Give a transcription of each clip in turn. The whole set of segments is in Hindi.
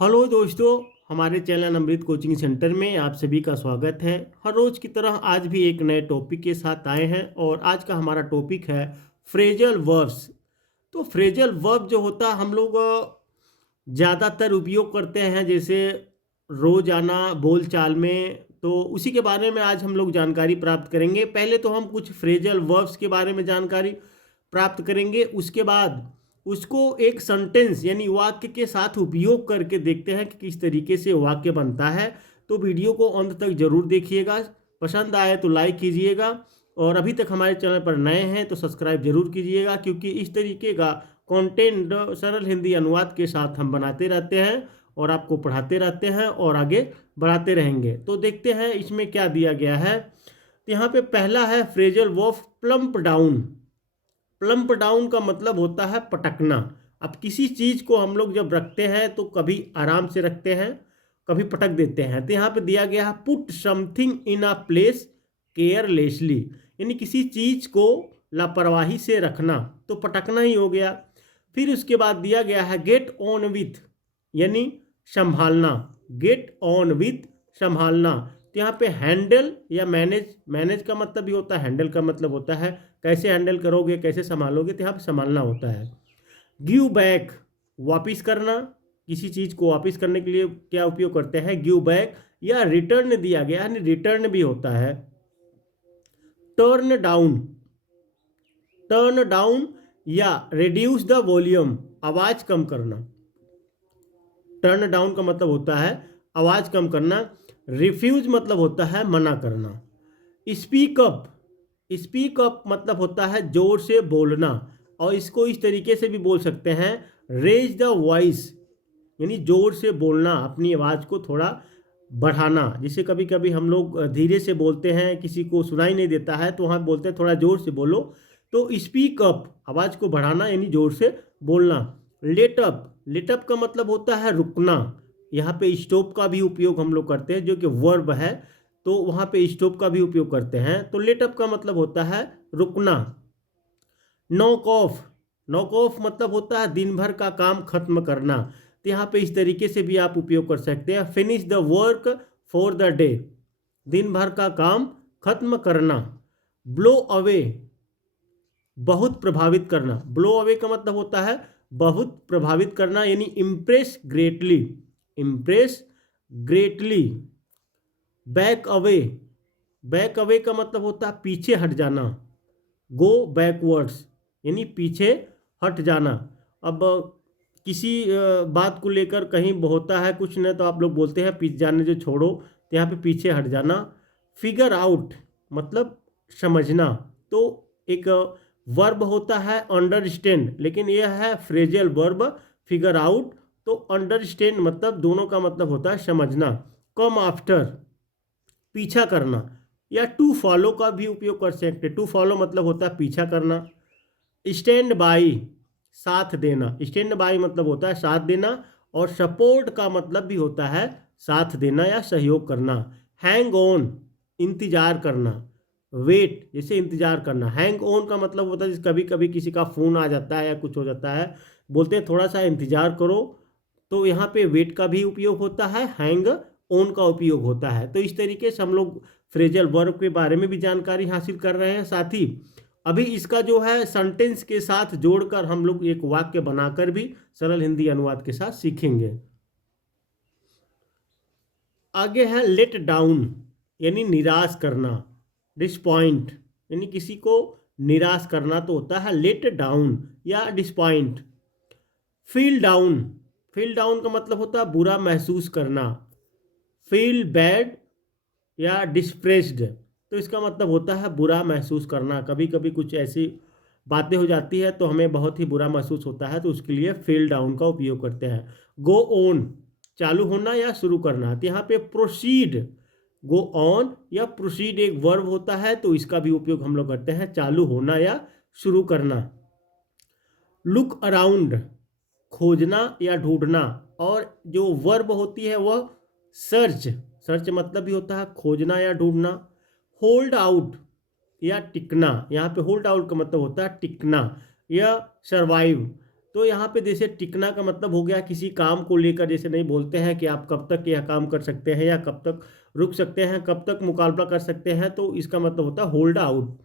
हेलो दोस्तों, हमारे चैनल अमृत कोचिंग सेंटर में आप सभी का स्वागत है। हर रोज़ की तरह आज भी एक नए टॉपिक के साथ आए हैं और आज का हमारा टॉपिक है फ्रेजल वर्ब्स। तो फ्रेजल वर्ब जो होता है हम लोग ज़्यादातर उपयोग करते हैं, जैसे रोज़ाना बोलचाल में। तो उसी के बारे में आज हम लोग जानकारी प्राप्त करेंगे। पहले तो हम कुछ फ्रेजल वर्ब्स के बारे में जानकारी प्राप्त करेंगे, उसके बाद उसको एक सेंटेंस यानी वाक्य के साथ उपयोग करके देखते हैं कि किस तरीके से वाक्य बनता है। तो वीडियो को अंत तक जरूर देखिएगा। पसंद आए तो लाइक कीजिएगा और अभी तक हमारे चैनल पर नए हैं तो सब्सक्राइब जरूर कीजिएगा, क्योंकि इस तरीके का कंटेंट सरल हिंदी अनुवाद के साथ हम बनाते रहते हैं और आपको पढ़ाते रहते हैं और आगे बढ़ाते रहेंगे। तो देखते हैं इसमें क्या दिया गया है। तो यहाँ पे पहला है phrasal verb plump down. Plump down का मतलब होता है पटकना। अब किसी चीज़ को हम लोग जब रखते हैं तो कभी आराम से रखते हैं, कभी पटक देते हैं। तो यहाँ पे दिया गया है put something in a place carelessly, यानी किसी चीज़ को लापरवाही से रखना, तो पटकना ही हो गया। फिर उसके बाद दिया गया है गेट ऑन विथ, यानी संभालना। गेट ऑन विथ संभालना। तो यहाँ पे हैंडल या मैनेज, मैनेज का मतलब भी होता है, हैंडल का मतलब होता है कैसे हैंडल करोगे, कैसे संभालोगे, तो यहाँ पे संभालना होता है। गिव बैक, वापिस करना। किसी चीज़ को वापिस करने के लिए क्या उपयोग करते हैं, गिव बैक। या रिटर्न दिया गया है, रिटर्न भी होता है। टर्न डाउन, टर्न डाउन या रिड्यूस द वॉल्यूम, आवाज़ कम करना। टर्न डाउन का मतलब होता है आवाज़ कम करना। रिफ्यूज मतलब होता है मना करना। स्पीक अप, स्पीक अप मतलब होता है जोर से बोलना, और इसको इस तरीके से भी बोल सकते हैं रेज द वॉइस, यानी जोर से बोलना, अपनी आवाज़ को थोड़ा बढ़ाना। जैसे कभी कभी हम लोग धीरे से बोलते हैं, किसी को सुनाई नहीं देता है, तो वहाँ बोलते हैं थोड़ा जोर से बोलो। तो स्पीक अप, आवाज़ को बढ़ाना यानी जोर से बोलना। लेट अप, लेट अप का मतलब होता है रुकना। यहाँ पे स्टॉप का भी उपयोग हम लोग करते हैं, जो कि वर्ब है, तो वहाँ पे स्टॉप का भी उपयोग करते हैं। तो लेट अप का मतलब होता है रुकना। नॉक ऑफ, नॉक ऑफ मतलब होता है दिन भर का काम खत्म करना। तो यहाँ पे इस तरीके से भी आप उपयोग कर सकते हैं, finish the work for the day, दिन भर का काम खत्म करना। ब्लो अवे, बहुत प्रभावित करना। ब्लो अवे का मतलब होता है बहुत प्रभावित करना, यानी impress greatly, impress greatly. Back away, back away का मतलब होता है पीछे हट जाना। गो बैकवर्ड्स, यानी पीछे हट जाना। अब किसी बात को लेकर कहीं होता है कुछ न, तो आप लोग बोलते हैं पीछे जाने जो छोड़ो, तो यहाँ पे पीछे हट जाना। फिगर आउट मतलब समझना। तो एक वर्ब होता है अंडरस्टैंड, लेकिन यह है फ्रेजल वर्ब फिगर आउट। तो अंडरस्टैंड मतलब दोनों का मतलब होता है समझना। कम आफ्टर, पीछा करना। या टू फॉलो का भी उपयोग कर सकते हैं। टू फॉलो मतलब होता है पीछा करना। स्टैंड बाई, साथ देना। स्टैंड बाई मतलब होता है साथ देना, और सपोर्ट का मतलब भी होता है साथ देना या सहयोग करना। हैंग ऑन, इंतजार करना। वेट, जैसे इंतजार करना। हैंग ऑन का मतलब होता है जैसे कभी कभी किसी का फ़ोन आ जाता है या कुछ हो जाता है, बोलते हैं थोड़ा सा इंतजार करो, तो यहाँ पे वेट का भी उपयोग होता है, हैंग ऑन का उपयोग होता है। तो इस तरीके से हम लोग फ्रेजल वर्ब के बारे में भी जानकारी हासिल कर रहे हैं। साथ ही अभी इसका जो है सेंटेंस के साथ जोड़कर हम लोग एक वाक्य बनाकर भी सरल हिंदी अनुवाद के साथ सीखेंगे। आगे है लेट डाउन, यानी निराश करना। डिसपॉइंट, यानी किसी को निराश करना, तो होता है लेट डाउन या disappoint. Feel down, feel down का मतलब होता है बुरा महसूस करना। फील बैड या डिस्प्रेस्ड, तो इसका मतलब होता है बुरा महसूस करना। कभी कभी कुछ ऐसी बातें हो जाती है तो हमें बहुत ही बुरा महसूस होता है, तो उसके लिए फील डाउन का उपयोग करते हैं। गो ऑन, चालू होना या शुरू करना। तो यहाँ पे प्रोसीड, गो ऑन या प्रोसीड एक वर्ब होता है, तो इसका भी उपयोग हम लोग करते हैं चालू होना या शुरू करना। लुक अराउंड, खोजना या ढूंढना। और जो वर्ब होती है वह सर्च, सर्च मतलब भी होता है खोजना या ढूंढना। होल्ड आउट या टिकना, यहाँ पे होल्ड आउट का मतलब होता है टिकना या सरवाइव। तो यहाँ पे जैसे टिकना का मतलब हो गया किसी काम को लेकर, जैसे नहीं बोलते हैं कि आप कब तक यह काम कर सकते हैं या कब तक रुक सकते हैं, कब तक मुकाबला कर सकते हैं, तो इसका मतलब होता है होल्ड आउट।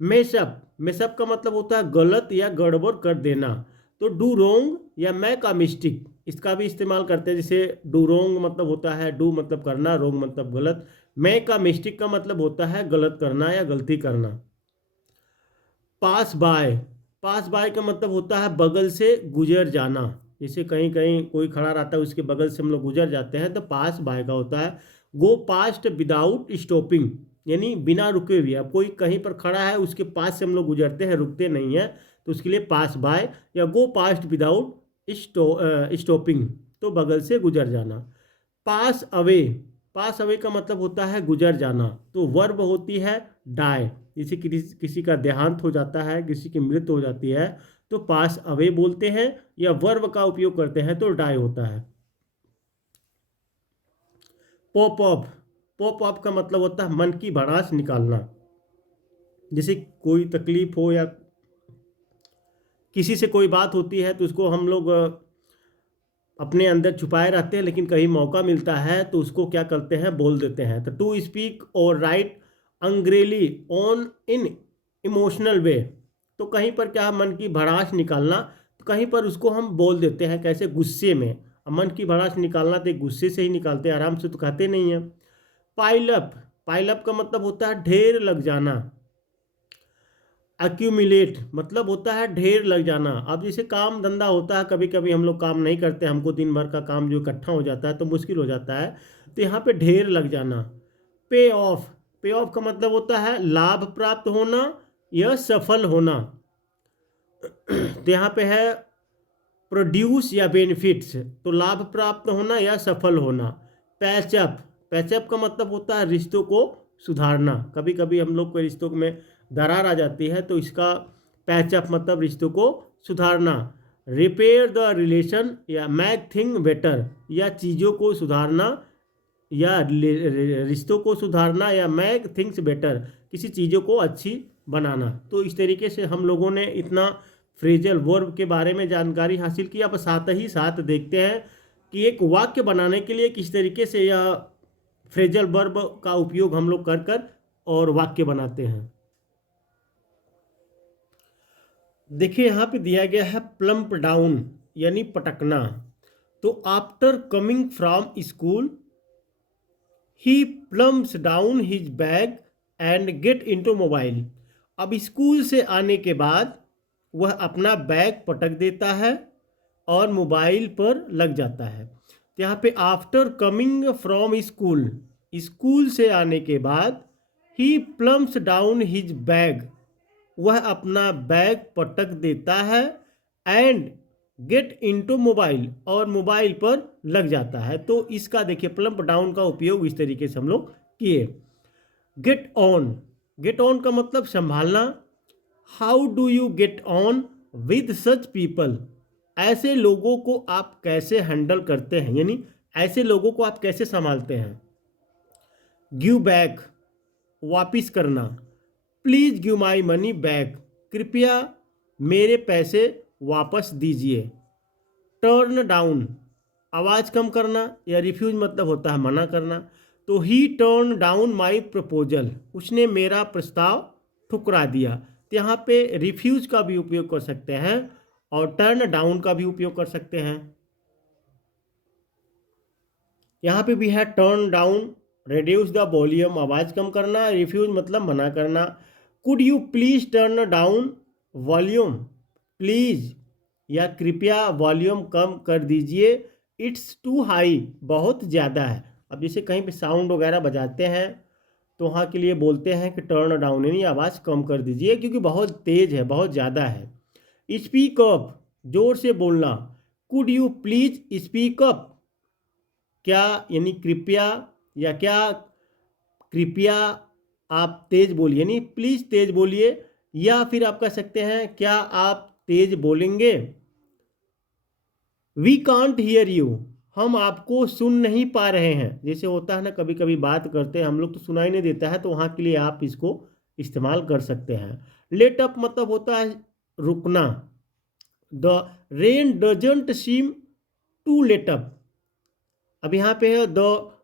मेसअप, मेसअप का मतलब होता है गलत या गड़बड़ कर देना। तो डू रोंग या मेक अ मिस्टेक, इसका भी इस्तेमाल करते हैं। जैसे डू रोंग मतलब होता है डू मतलब करना, रोंग मतलब गलत, मेक अ मिस्टेक का मतलब होता है गलत करना या गलती करना। पास बाय, पास बाय का मतलब होता है बगल से गुजर जाना। जैसे कहीं कहीं कोई खड़ा रहता है उसके बगल से हम लोग गुजर जाते हैं, तो पास बाय का होता है गो पास्ट विदाउट स्टॉपिंग, यानी बिना रुके हुए। अब कोई कहीं पर खड़ा है उसके पास से हम लोग गुजरते हैं, रुकते नहीं हैं, तो उसके लिए पास बाय या गो पास्ट विदाउट स्टॉपिंग, तो बगल से गुजर जाना। पास अवे, पास अवे का मतलब होता है गुजर जाना। तो वर्ब होती है डाई, जैसे किसी का देहांत हो जाता है, किसी की मृत्यु हो जाती है, तो पास अवे बोलते हैं, या वर्ब का उपयोग करते हैं तो डाई होता है। पॉप अप, पॉप अप का मतलब होता है मन की भड़ास निकालना। जैसे कोई तकलीफ हो या किसी से कोई बात होती है तो उसको हम लोग अपने अंदर छुपाए रहते हैं, लेकिन कहीं मौका मिलता है तो उसको क्या करते हैं, बोल देते हैं। तो टू स्पीक और राइट अंग्रेली ऑन इन इमोशनल वे, तो कहीं पर क्या मन की भड़ास निकालना, तो कहीं पर उसको हम बोल देते हैं कैसे, गुस्से में। अब मन की भड़ास निकालना तो एक गुस्से से ही निकालते हैं, आराम से तो कहते नहीं हैं। पाइलअप, पाइलअप का मतलब होता है ढेर लग जाना। एक्यूमुलेट मतलब होता है ढेर लग जाना। अब जैसे काम धंधा होता है, कभी कभी हम लोग काम नहीं करते, हमको दिन भर का काम जो इकट्ठा हो जाता है तो मुश्किल हो जाता है, तो यहाँ पे ढेर लग जाना। पे ऑफ, पे ऑफ का मतलब होता है लाभ प्राप्त होना या सफल होना। तो यहाँ पे है प्रोड्यूस या बेनिफिट्स, तो लाभ प्राप्त होना या सफल होना। पैचअप, पैचअप का मतलब होता है रिश्तों को सुधारना। कभी कभी हम लोग के रिश्तों में दरार आ जाती है, तो इसका पैचअप मतलब रिश्तों को सुधारना। रिपेयर द रिलेशन या मेक थिंग बेटर, या चीज़ों को सुधारना या रिश्तों को सुधारना, या मेक थिंग्स बेटर, किसी चीज़ों को अच्छी बनाना। तो इस तरीके से हम लोगों ने इतना फ्रेजल वर्ब के बारे में जानकारी हासिल की। अब साथ ही साथ देखते हैं कि एक वाक्य बनाने के लिए किस तरीके से यह फ्रेजल वर्ब का उपयोग हम लोग कर कर और वाक्य बनाते हैं। देखिए यहाँ पे दिया गया है प्लम्प डाउन, यानी पटकना। तो after coming from school he plumps down his bag and get into mobile. अब स्कूल से आने के बाद वह अपना बैग पटक देता है और मोबाइल पर लग जाता है। तो यहाँ पे after coming from school, school से आने के बाद, ही प्लम्प्स डाउन हिज बैग, वह अपना बैग पटक देता है, एंड गेट इनटू मोबाइल, और मोबाइल पर लग जाता है। तो इसका देखिए प्लम्प डाउन का उपयोग इस तरीके से हम लोग किए। गेट ऑन, गेट ऑन का मतलब संभालना। How do you get on with such people, ऐसे लोगों को आप कैसे हैंडल करते हैं, यानी ऐसे लोगों को आप कैसे संभालते हैं। गिव बैक, वापिस करना। Please give my money back, कृपया मेरे पैसे वापस दीजिए। टर्न डाउन, आवाज़ कम करना, या रिफ्यूज मतलब होता है मना करना। तो ही टर्न डाउन माई प्रपोजल, उसने मेरा प्रस्ताव ठुकरा दिया। तो यहाँ पे रिफ्यूज का भी उपयोग कर सकते हैं और टर्न डाउन का भी उपयोग कर सकते हैं। यहाँ पे भी है turn down, reduce the volume, आवाज़ कम करना। रिफ्यूज मतलब मना करना। Could you please turn down volume, please या कृपया वॉल्यूम कम कर दीजिए। इट्स टू हाई, बहुत ज़्यादा है। अब जैसे कहीं पे साउंड वगैरह बजाते हैं तो वहाँ के लिए बोलते हैं कि टर्न डाउन, यानी आवाज़ कम कर दीजिए क्योंकि बहुत तेज़ है, बहुत ज़्यादा है। स्पीक अप, जोर से बोलना। Could you please speak up, क्या यानी कृपया, या क्या कृपया आप तेज बोलिए, यानी प्लीज़ तेज बोलिए। या फिर आप कह सकते हैं क्या आप तेज बोलेंगे। वी कांट हियर यू, हम आपको सुन नहीं पा रहे हैं। जैसे होता है ना, कभी कभी बात करते हैं हम लोग तो सुनाई नहीं देता है, तो वहाँ के लिए आप इसको इस्तेमाल कर सकते हैं। लेट अप मतलब होता है रुकना। The rain doesn't seem to let up. अब यहाँ पे है the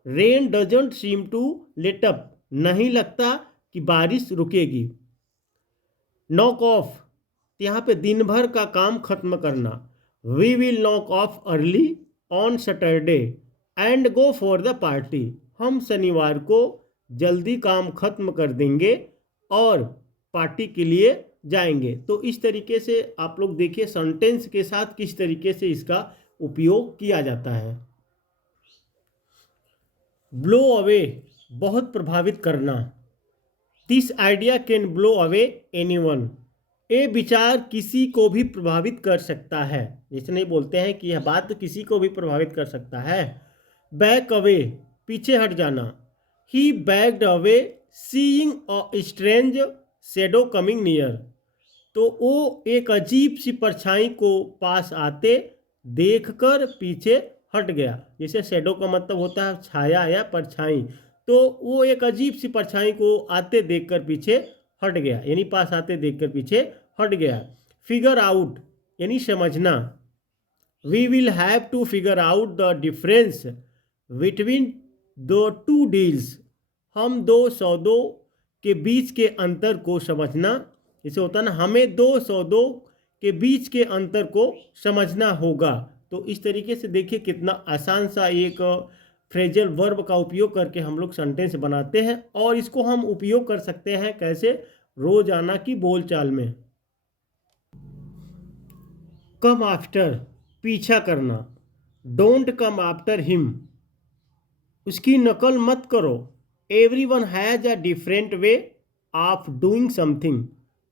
rain doesn't seem to let up, नहीं लगता कि बारिश रुकेगी। नॉक ऑफ, यहाँ पे दिन भर का काम खत्म करना। We will knock off early on Saturday and go for the party. हम शनिवार को जल्दी काम खत्म कर देंगे और पार्टी के लिए जाएंगे। तो इस तरीके से आप लोग देखिए सेंटेंस के साथ किस तरीके से इसका उपयोग किया जाता है। ब्लो अवे, बहुत प्रभावित करना। This idea can blow away anyone. ये विचार किसी को भी प्रभावित कर सकता है। जैसे नहीं बोलते हैं कि यह बात किसी को भी प्रभावित कर सकता है। बैक अवे, पीछे हट जाना। He backed away seeing a strange shadow coming near. तो वो एक अजीब सी परछाई को पास आते देखकर पीछे हट गया। जैसे शैडो का मतलब होता है छाया या परछाई, तो वो एक अजीब सी परछाई को आते देखकर पीछे हट गया, यानी पास आते देखकर पीछे हट गया। फिगर आउट यानी समझना। We will have to figure out the difference between the two deals. हम दो सौदों के बीच के अंतर को समझना। इसे होता है ना, हमें दो सौदों के बीच के अंतर को समझना होगा। तो इस तरीके से देखिए कितना आसान सा एक फ्रेजल वर्ब का उपयोग करके हम लोग सेंटेंस बनाते हैं, और इसको हम उपयोग कर सकते हैं कैसे, रोजाना की बोलचाल में। कम आफ्टर, पीछा करना। डोंट कम आफ्टर हिम, उसकी नकल मत करो। Everyone has a different way of doing something.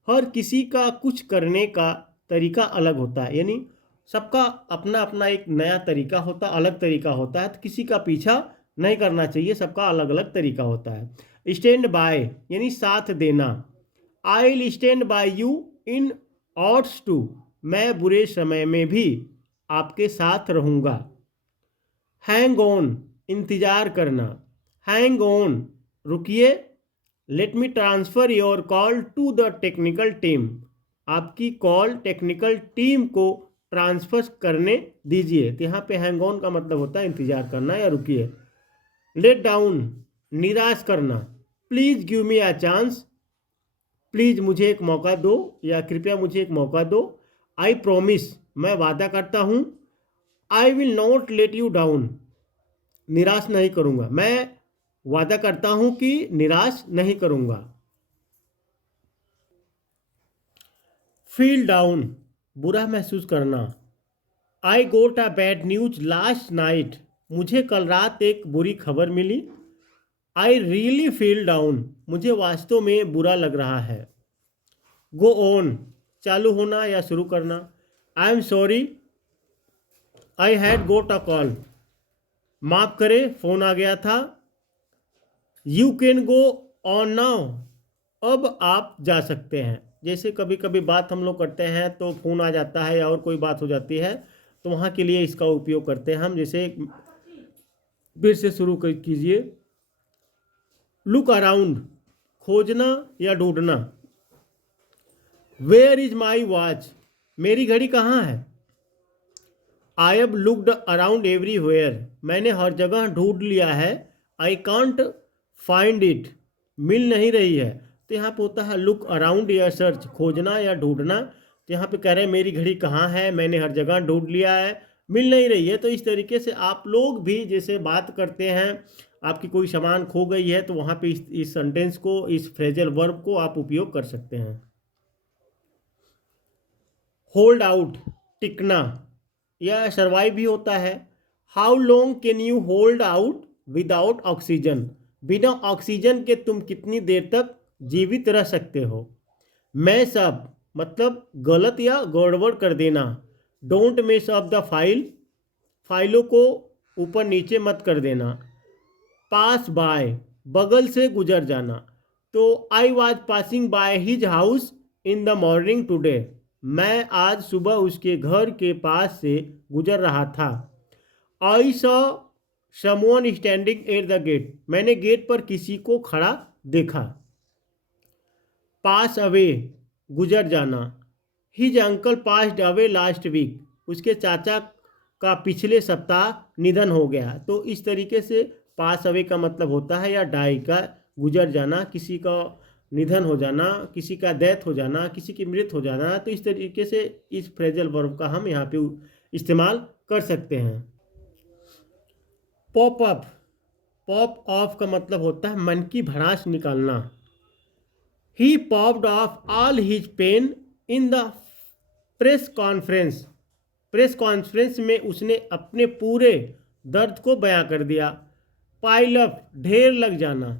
हर किसी का कुछ करने का तरीका अलग होता है, यानी सबका अपना अपना एक नया तरीका होता है, अलग तरीका होता है। तो किसी का पीछा नहीं करना चाहिए, सबका अलग अलग तरीका होता है। स्टैंड बाय यानी साथ देना। I will stand by you in odds too, मैं बुरे समय में भी आपके साथ रहूँगा। हैंग ऑन, इंतज़ार करना। हैंग ऑन, रुकिए। Let me transfer your call to the technical team, आपकी कॉल टेक्निकल टीम को ट्रांसफर करने दीजिए। तो यहाँ पे हैंग ऑन का मतलब होता है इंतजार करना या रुकिए। लेट डाउन, निराश करना। Please give me a chance, please मुझे एक मौका दो, या कृपया मुझे एक मौका दो। आई प्रॉमिस, मैं वादा करता हूँ। I will not let you down, निराश नहीं करूँगा, मैं वादा करता हूँ कि निराश नहीं करूँगा। फील डाउन, बुरा महसूस करना। I got a bad news last night, मुझे कल रात एक बुरी खबर मिली। आई रियली फील डाउन, मुझे वास्तव में बुरा लग रहा है। गो ऑन, चालू होना या शुरू करना। I am sorry I had got a call, माफ़ करें फ़ोन आ गया था। You can go on now, अब आप जा सकते हैं। जैसे कभी कभी बात हम लोग करते हैं तो फ़ोन आ जाता है या और कोई बात हो जाती है, तो वहाँ के लिए इसका उपयोग करते हैं हम। जैसे फिर से शुरू कीजिए। लुक अराउंड, खोजना या ढूंढना। वेयर इज माई वॉच, मेरी घड़ी कहाँ है। I have looked around everywhere, मैंने हर जगह ढूंढ लिया है। आई कांट फाइंड इट, मिल नहीं रही है। तो यहाँ पे होता है लुक अराउंड या सर्च, खोजना या ढूंढना। तो यहाँ पे कह रहे हैं मेरी घड़ी कहाँ है, मैंने हर जगह ढूंढ लिया है, मिल नहीं रही है। तो इस तरीके से आप लोग भी जैसे बात करते हैं, आपकी कोई सामान खो गई है, तो वहाँ पे इस सेंटेंस को, इस फ्रेजल वर्ब को आप उपयोग कर सकते हैं। होल्ड आउट, टिकना या सर्वाइव भी होता है। How long can you hold out without oxygen, बिना ऑक्सीजन के तुम कितनी देर तक जीवित रह सकते हो। मैस अप मतलब गलत या गड़बड़ कर देना। Don't mess up the file, फाइलों को ऊपर नीचे मत कर देना। पास बाय, बगल से गुजर जाना। तो I was passing by his house in the morning today, मैं आज सुबह उसके घर के पास से गुजर रहा था। I saw someone standing at the gate, मैंने गेट पर किसी को खड़ा देखा। पास अवे, गुजर जाना। His uncle passed away last week, उसके चाचा का पिछले सप्ताह निधन हो गया। तो इस तरीके से पास अवे का मतलब होता है या डाई का गुजर जाना, किसी का निधन हो जाना, किसी का डेथ हो जाना, किसी की मृत्यु हो जाना। तो इस तरीके से इस फ्रेजल वर्ब का हम यहाँ पे इस्तेमाल कर सकते हैं। पॉप अप, पॉप ऑफ का मतलब होता है मन की भड़ास निकालना। He popped off all his pain in the press conference, press conference में उसने अपने पूरे दर्द को बयां कर दिया। पाइल अप, ढेर लग जाना।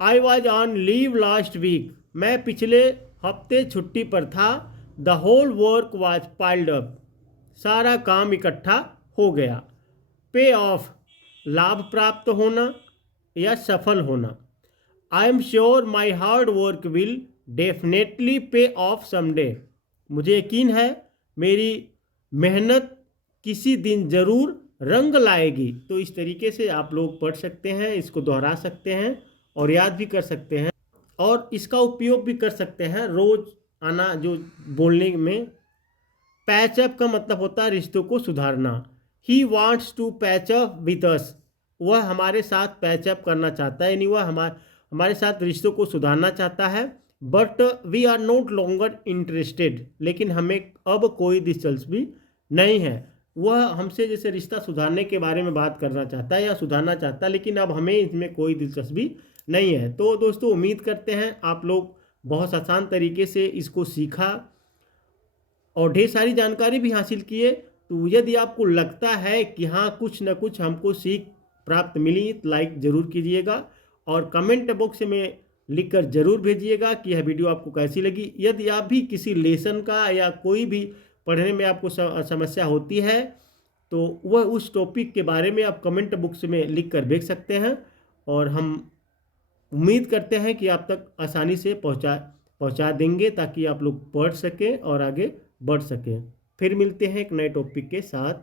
I was on leave last week, मैं पिछले हफ्ते छुट्टी पर था। The whole work was piled up, सारा काम इकट्ठा हो गया। पे ऑफ, लाभ प्राप्त होना या सफल होना। I am sure my hard work will definitely पे ऑफ समडे, मुझे यकीन है मेरी मेहनत किसी दिन ज़रूर रंग लाएगी। तो इस तरीके से आप लोग पढ़ सकते हैं, इसको दोहरा सकते हैं और याद भी कर सकते हैं और इसका उपयोग भी कर सकते हैं रोज आना जो बोलने में। पैचअप का मतलब होता है रिश्तों को सुधारना। He wants to patch up with us, वह हमारे साथ पैचअप करना चाहता है, यानी वह हमारे साथ रिश्तों को सुधारना चाहता है। But we are not longer interested, लेकिन हमें अब कोई दिलचस्पी नहीं है। वह हमसे जैसे रिश्ता सुधारने के बारे में बात करना चाहता है या सुधारना चाहता है, लेकिन अब हमें इसमें कोई दिलचस्पी नहीं है। तो दोस्तों उम्मीद करते हैं आप लोग बहुत आसान तरीके से इसको सीखा और ढेर सारी जानकारी भी हासिल किए। तो यदि आपको लगता है कि हाँ कुछ न कुछ हमको सीख प्राप्त मिली, तो लाइक ज़रूर कीजिएगा और कमेंट बॉक्स में लिखकर ज़रूर भेजिएगा कि यह वीडियो आपको कैसी लगी। यदि आप भी किसी लेसन का या कोई भी पढ़ने में आपको समस्या होती है तो वह उस टॉपिक के बारे में आप कमेंट बॉक्स में लिख कर भेज सकते हैं और हम उम्मीद करते हैं कि आप तक आसानी से पहुंचा देंगे ताकि आप लोग पढ़ सकें और आगे बढ़ सकें। फिर मिलते हैं एक नए टॉपिक के साथ।